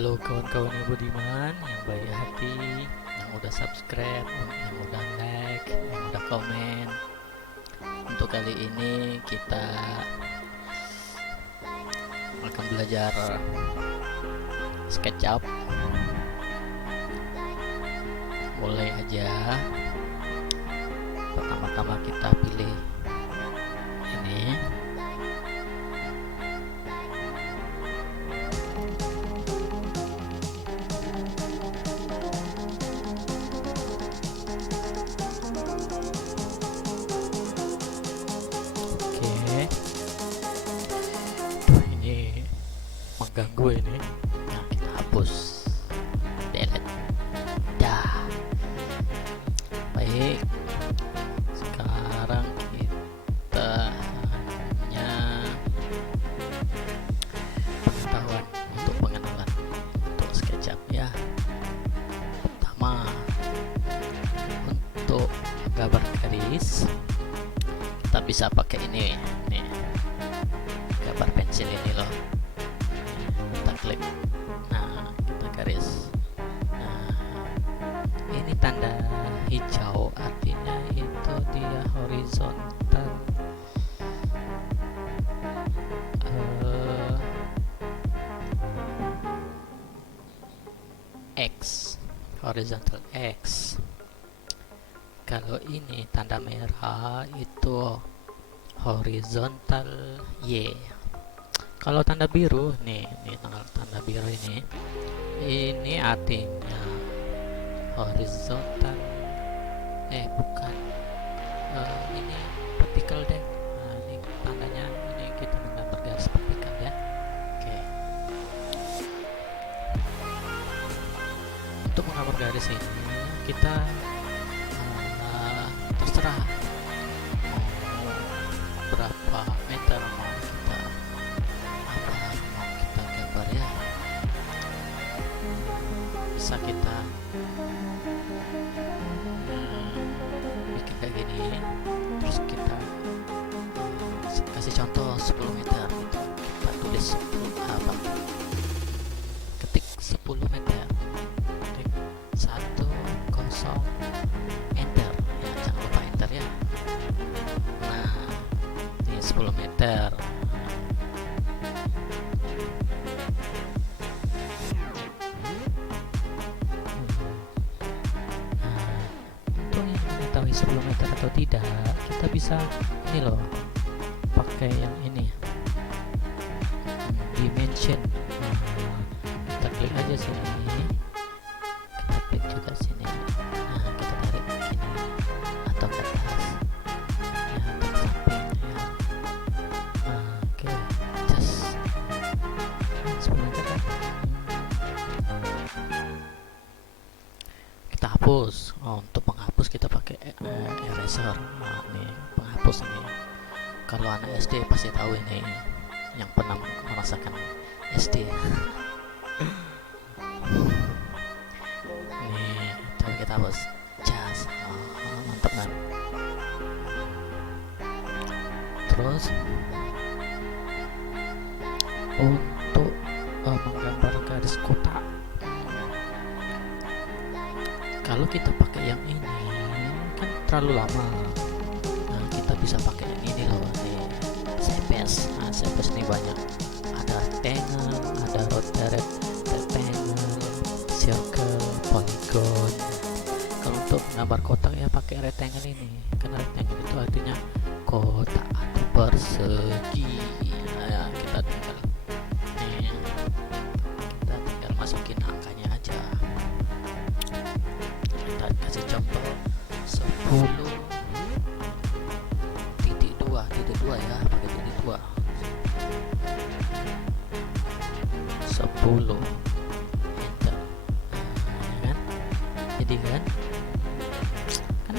Halo kawan-kawan yang budiman, yang baik hati, yang udah subscribe, yang udah like, yang udah komen. Untuk kali ini kita akan belajar sketchup. Mulai aja. Pertama-tama kita pilih ini. Ini mengganggu ini. Nah, kita hapus, delete. Dah. Baik, sekarang kita hanya pengetahuan untuk pengenalan untuk sketchup ya. Pertama, untuk gambar garis kita bisa pakai ini nih, gambar pensil ini loh. Kita klik, nah kita garis. Nah, ini tanda hijau artinya itu dia horizontal. X, horizontal X. Kalau ini tanda merah itu horizontal Y. Kalau tanda biru nih, tanda biru ini artinya horizontal. Bukan. Ini vertikal deh. Nah, ini tandanya ini kita menggambar garis vertikal ya. Oke. Untuk menggambar garis ini kita terserah mau berapa meter mau kita gambar ya. Bisa kita bikin kayak gini, terus kita kasih contoh 10 meter gitu. Kita tulis 10 ketik 10 meter, ketik 10 enter ya, jangan lupa enter ya. Nah, ini 10 meter. Untuk yang mengetahui 10 meter atau tidak, kita bisa ini loh, pakai yang ini, dimension. Kita klik aja sini, kita klik juga sini. Nah, kita tarik begini atau ke atas ya, atau ke samping ya. Oke, just 10 meter kan. Kita hapus. Untuk menghapus kita pakai eraser. Nah, ini penghapus ini. Kalau anak SD pasti tahu ini, yang pernah merasakan SD. Nih, coba kita hapus. Jas. Mantap kan? Terus untuk menggambar garis kotak, kalau kita pakai yang ini kan terlalu lama. Nah, kita bisa pakai yang ini loh, nih, sepes. Nah, sepes ini banyak, ada rectangle, ada rectangle, circle, polygon. Kalau untuk gambar kotak ya pakai rectangle ini, karena rectangle itu artinya kotak atau persegi. Nah, ya, kita tinggal masukin angkanya aja. Kita kasih contoh 10.2 ya, pakai titik 2. 10 enter. Ya kan? Jadi kan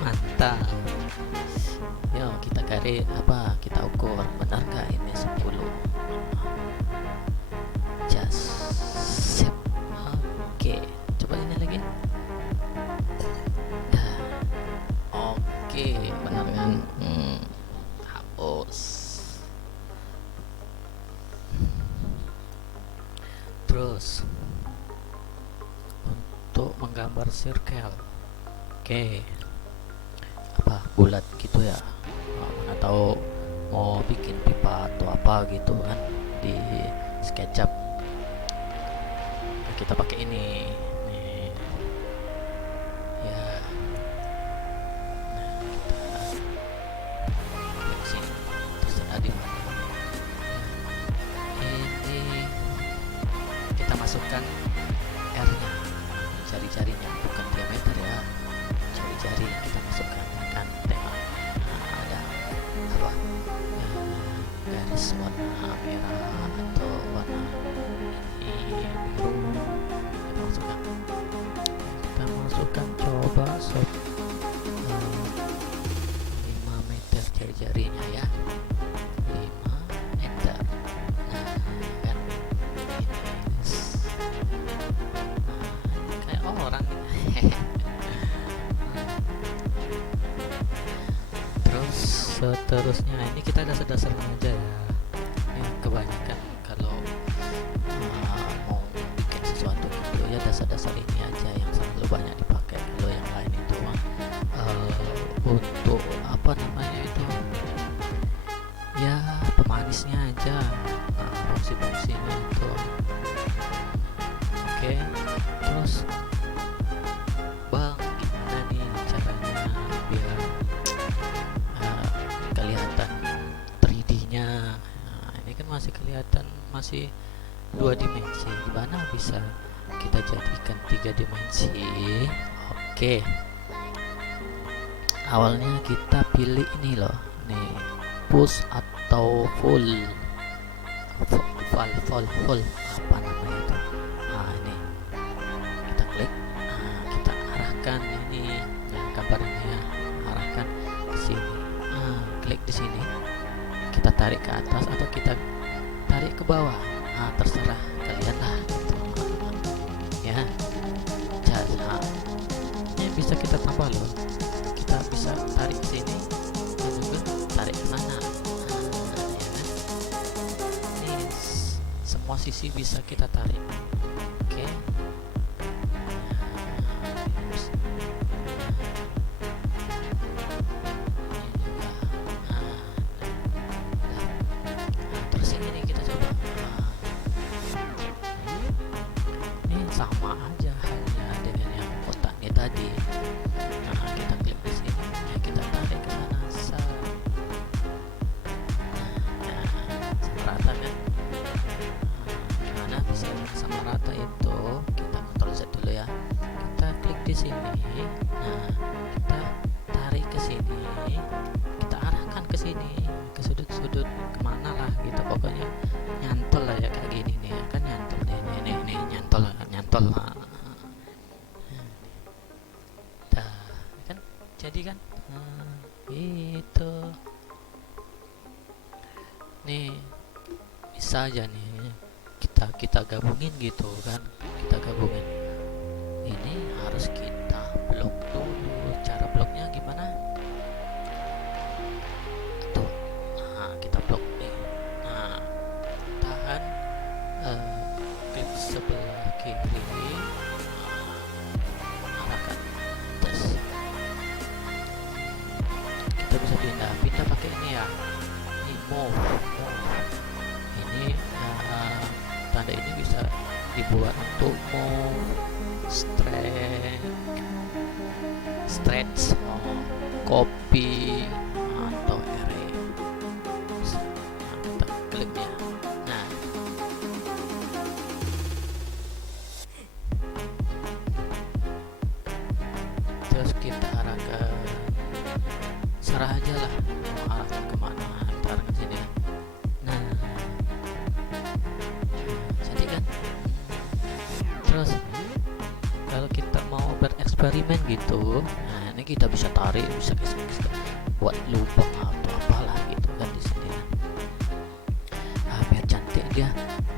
mantap. Yo, kita garis kita ukur benarkah ini 10. Just sip. Oke, coba ini lagi. Oke, benar kan? Hapus. Terus gambar circle. Oke, apa bulat gitu ya, mana tahu mau bikin pipa atau apa gitu kan di SketchUp. Nah, kita pakai ini nih ya. Nah, kita klik sini, terserah di mana. Ini kita masukkan R nya, jari-jarinya, bukan diameter ya, jari-jari kita masukkan kan. Tengok, nah, ada apa garis warna merah atau warna ini biru, kita masukkan coba 5 meter jari-jarinya ya, 5 meter. Nah kan ini kayak orang. Terus seterusnya ini kita dasar-dasarnya aja ya. Yang kebanyakan kalau mau bikin sesuatu gitu ya, dasar-dasar ini aja yang selalu banyak dipakai. Kalau yang lain itu untuk apa namanya itu ya, pemanisnya aja, fungsi-fungsinya itu. Oke, terus bang gimana nih caranya biar kelihatan 3D nya. Nah, ini kan masih kelihatan masih 2 dimensi, gimana bisa kita jadikan 3 dimensi? Oke, awalnya kita pilih ini loh nih, push atau full apa namanya itu. Nah ini kita klik, kita arahkan ini gambar ini ya, arahkan ke sini. Klik di sini, kita tarik ke atas atau kita tarik ke bawah, terserah kalian lah gitu. Ya, ini bisa kita tambah loh, kita bisa tarik ke sini dan juga tarik ke sana. Ya kan? Ini semua sisi bisa kita tarik. Oke. Sama aja halnya dengan yang kotaknya tadi. Nah, kita klik di sini, ya kita tarik ke sana. Sama rata kan? Gimana bisa sama rata itu? Kita Ctrl Z dulu ya. Kita klik di sini. Nah, kita tarik ke sini. Kita arahkan ke sini, ke sudut-sudut kemana lah gitu. Pokoknya nyantol aja kayak gini nih, kan nyantol nih, nyantol lah. Kan jadi kan itu nih, bisa aja nih kita gabungin gitu kan, kita gabungin. Ini harus kita blok dulu. Cara bloknya gimana tuh? Kita blok nih. Tahan, klik sebelah kiri, arahkan tes. Kita bisa pindah pakai ini ya, ini move. Ini tanda ini bisa dibuat untuk move, stretch, copy atau erase. Kita kliknya. Nah, terus kita arahkan, serah aja lah mau arahkan kemana, kita arahkan sini ya. Nah, jadi kan. Terus kalau kita mau bereksperimen gitu, nah ini kita bisa tarik, bisa buat lubang atau apalah gitu kan di sini. Biar cantik dia,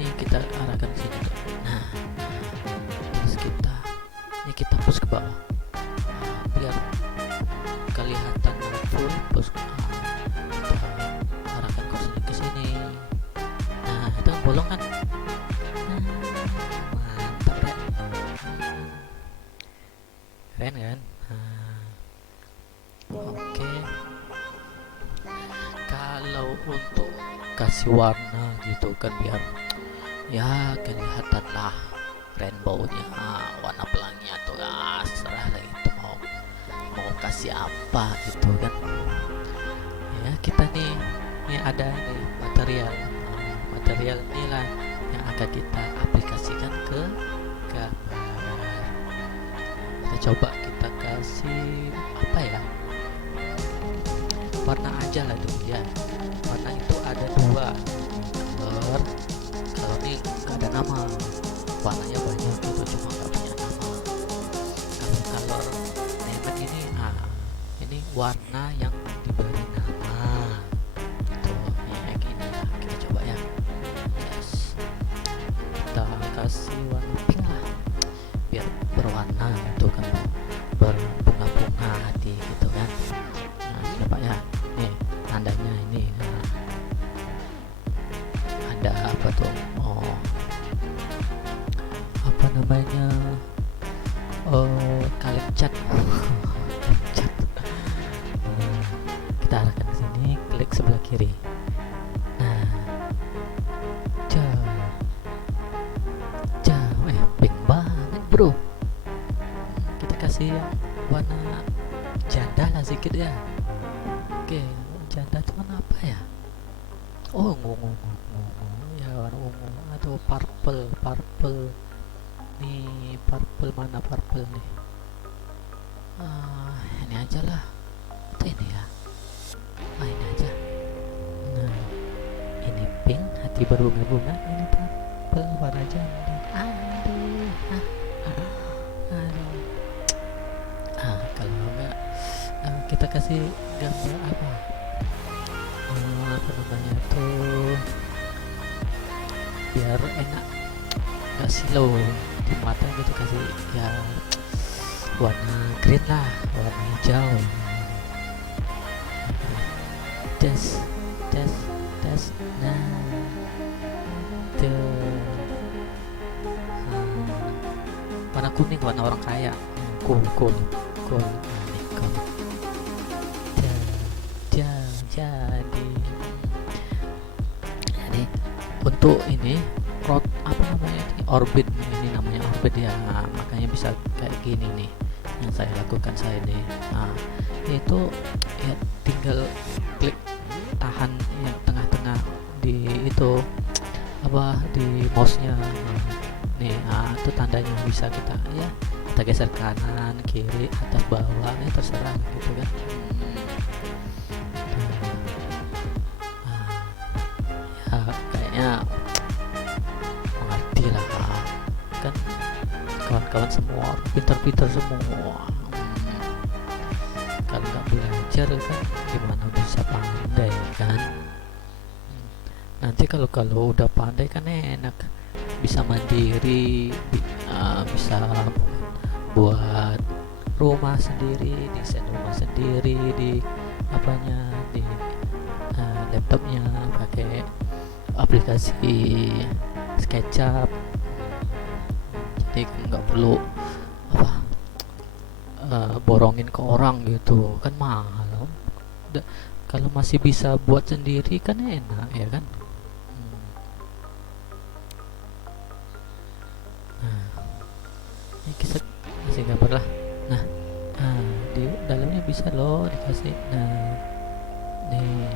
nih kita arahkan ke sini tuh. Nah, terus kita push ke bawah, biar kelihatan full. Push kita arahkan kursinya ke sini. Nah, itu bolong kan. Mantap ya. kasih warna gitu kan, biar ya kelihatan lah rainbow-nya, warna pelangi atau serah lah itu mau kasih apa gitu kan. Ya kita nih ada nih material inilah yang akan kita aplikasikan ke gambar. Kita coba kita kasih apa ya, warna aja lah dulu ya. Warna itu ada 2 color. Kalau ini nggak ada nama, warnanya banyak gitu cuma nggak punya nama. Kalau name ini ini warna yang diberi nama gitu ya, kayak gini lah. Kita coba ya. Yes, kita kasih warna pink lah biar berwarna gitu kan, berbunga-bunga hati gitu kan. Nah coba ya, nih tandanya ini. Ada apa tuh, apa namanya, kaleng cat. Kita arahkan ke sini, klik sebelah kiri. Nah pink banget bro. Kita kasih yang warna janda lah sedikit ya. Oke, janda itu warna apa ya? Ungu ya, warna ungu atau purple nih. Purple mana purple nih? Ini aja lah, atau ini ya, ini aja. Nah ini pink, hati berbunga-bunga. Ini purple, warna janda. Kalau enggak kita kasih gambar apa namanya tuh, biar enak, nggak silau di mata gitu. Kasih ya warna green lah, warna hijau. Tes. Nah warna kuning, warna orang kaya. Cool. Jadi untuk ini apa namanya ini, orbit ini namanya orbit ya. Makanya bisa kayak gini nih yang saya lakukan ini. Itu ya tinggal klik tahan yang tengah-tengah di itu apa, di mouse-nya nih. Itu tandanya bisa kita geser kanan, kiri, atas, bawah, terserah gitu kan. Ya kayaknya mengerti lah kan, kawan-kawan semua pintar-pintar semua. Kalau nggak belajar kan gimana bisa pandai kan. Nanti kalau udah pandai kan enak, bisa mandiri, bisa buat rumah sendiri, desain rumah sendiri di apanya, di laptopnya pakai aplikasi sketchup. Jadi nggak perlu borongin ke orang gitu kan, mahal. Kalau masih bisa buat sendiri kan enak ya kan. Ini kita kasih gambar lah. Nah di dalamnya bisa loh dikasih. Nih.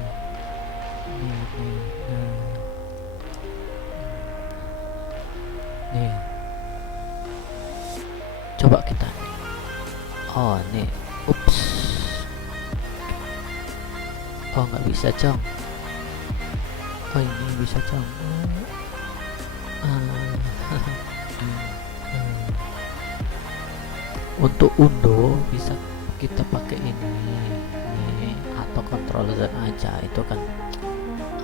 Nih coba kita nih ups, nggak bisa cong. Ini bisa cong. Untuk undo bisa kita pakai ini atau controller aja. Itu kan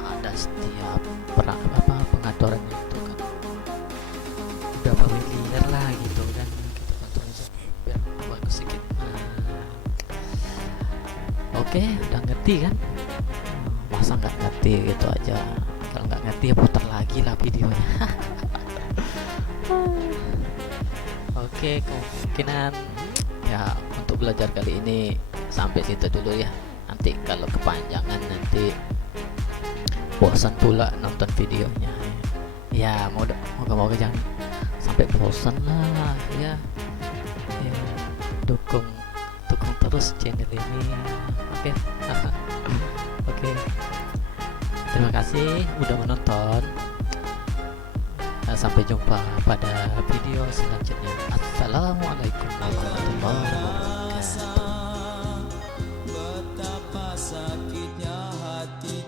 ada setiap pengaturan itu kan udah familiar lah gitu kan. Kita kontrol aja biar bagus sedikit. Oke, udah ngerti kan? Masa nggak ngerti gitu aja? Kalau nggak ngerti ya putar lagi lah videonya. Oke, kemungkinan ya untuk belajar kali ini sampai situ dulu ya. Nanti kalau kepanjangan nanti bosan pula nonton videonya. Ya moga-moga jangan sampai bosan lah ya. Ya, dukung terus channel ini. Oke. Oke, terima kasih udah menonton. Sampai jumpa pada video selanjutnya. Assalamualaikum warahmatullahi wabarakatuh. Betapa sakitnya hati